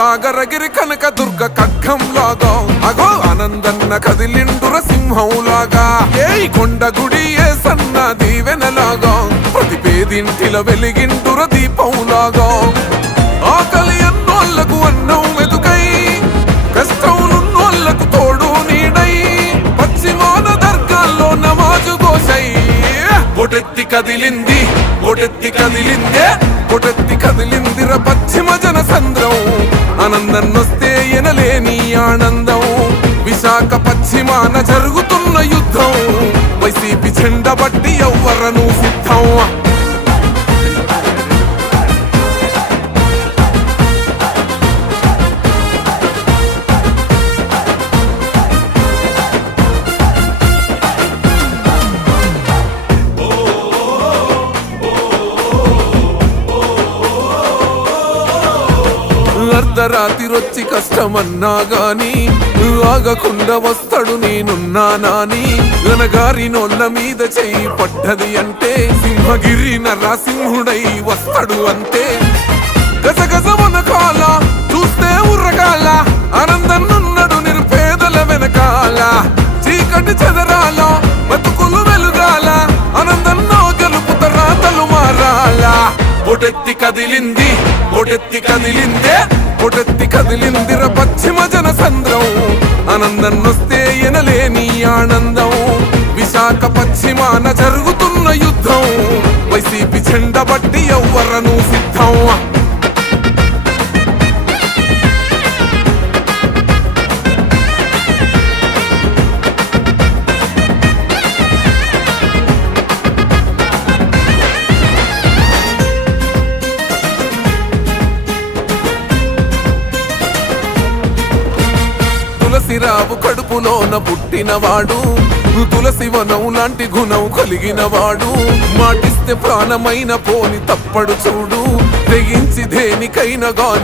సాగరగిరి కనక దుర్గ ఖడ్గంలాగా అగో ఆనందన్న కదిలిండుర సింహంలాగా ఏ కొండగుడి ఏ సన్న దీవెనలాగా ప్రతి పేదింటిల వెలిగిండుర దీపంలాగా ఆకలి అన్నోళ్లకు అన్నం మెతుకై కష్టములున్నోళ్లకు తోడు నీడై పశ్చిమాన దర్గాల్లో నమాజు గోసై ఒటెత్తి కదిలింది ఒటెత్తి కదిలిందే ఒటెత్తి కదిలిందిర పశ్చిమ జన సంద్రం ఆనందన్నొస్తే ఎనలేని ఆనందం విశాఖ పశ్చిమాన జరుగుతున్న యుద్ధం వైసీపీ చెండ బట్టి ఎవ్వరను సిద్ధం అర్ధరాత్రిరొచ్చి కష్టమన్నా గాని ఆగకుండా వస్తాడు నేనున్నా నాని గనగారి నోళ్ళ మీద చెయ్యి పడ్డది అంటే సింహగిరి నరసింహుడై వస్తాడు అంతే గజగజ వనకాల చూస్తే ఉర్రగాల ఆనందన్నున్నాడు నిరుపేదల వెనకాల చీకటి చెదరాల బతుకులు వెలుగాల ఆనందన్నో గెలుపుత రాతలు మారాల ఒటెత్తి కదిలింది ఒటెత్తి కదిలిందే ఒటెత్తి కదిలిందిర పశ్చిమ జన సంద్రం ఆనందన్నొస్తే ఎనలేని ఆనందం విశాఖ పశ్చిమాన జరుగుతున్న యుద్ధం వైసీపీ చెండ బట్టి ఎవ్వరను సిద్ధం తులసిరావు కడుపులోన పుట్టినవాడు తులసి వనం లాంటి గుణం కలిగినవాడు మాటిస్తే ప్రాణమైన పోని తప్పడు చూడు తెగించి దేనికైనా గాని